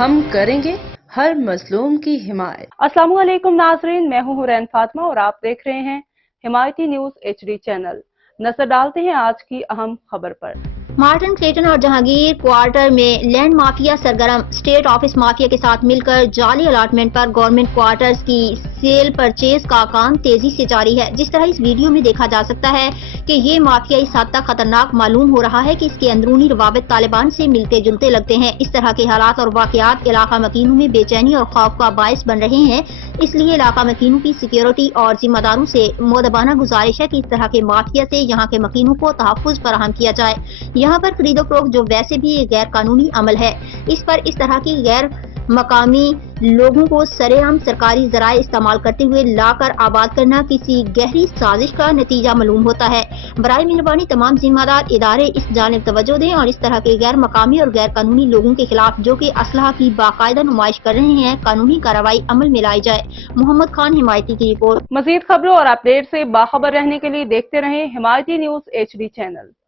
ہم کریں گے ہر مظلوم کی حمایت۔ السلام علیکم ناظرین، میں ہوں حورین فاطمہ اور آپ دیکھ رہے ہیں حمایتی نیوز HD چینل۔ نظر ڈالتے ہیں آج کی اہم خبر پر۔ مارٹن کلیٹن اور جہانگیر کوارٹر میں لینڈ مافیا سرگرم، اسٹیٹ آفس مافیا کے ساتھ مل کر جعلی الاٹمنٹ پر گورنمنٹ کوارٹرز کی سیل پرچیز کا کام تیزی سے جاری ہے۔ جس طرح اس ویڈیو میں دیکھا جا سکتا ہے کہ یہ مافیا اس حد تک خطرناک معلوم ہو رہا ہے کہ اس کے اندرونی روابط طالبان سے ملتے جلتے لگتے ہیں۔ اس طرح کے حالات اور واقعات علاقہ مکینوں میں بے چینی اور خوف کا باعث بن رہے ہیں، اس لیے علاقہ مکینوں کی سیکیورٹی اور ذمہ داروں سے مؤدبانہ گزارش ہے کہ اس طرح کے مافیا سے یہاں کے مکینوں کو تحفظ فراہم کیا جائے۔ یہاں پر خرید و فروخت جو ویسے بھی ایک غیر قانونی عمل ہے، اس پر اس طرح کی غیر مقامی لوگوں کو سرے عام سرکاری ذرائع استعمال کرتے ہوئے لا کر آباد کرنا کسی گہری سازش کا نتیجہ معلوم ہوتا ہے۔ برائے مہربانی تمام ذمہ دار ادارے اس جانب توجہ دیں اور اس طرح کے غیر مقامی اور غیر قانونی لوگوں کے خلاف جو کہ اسلحہ کی باقاعدہ نمائش کر رہے ہیں، قانونی کارروائی عمل میں لائی جائے۔ محمد خان حمایتی کی رپورٹ۔ مزید خبروں اور اپڈیٹ سے باخبر رہنے کے لیے دیکھتے رہیں حمایتی نیوز HD چینل۔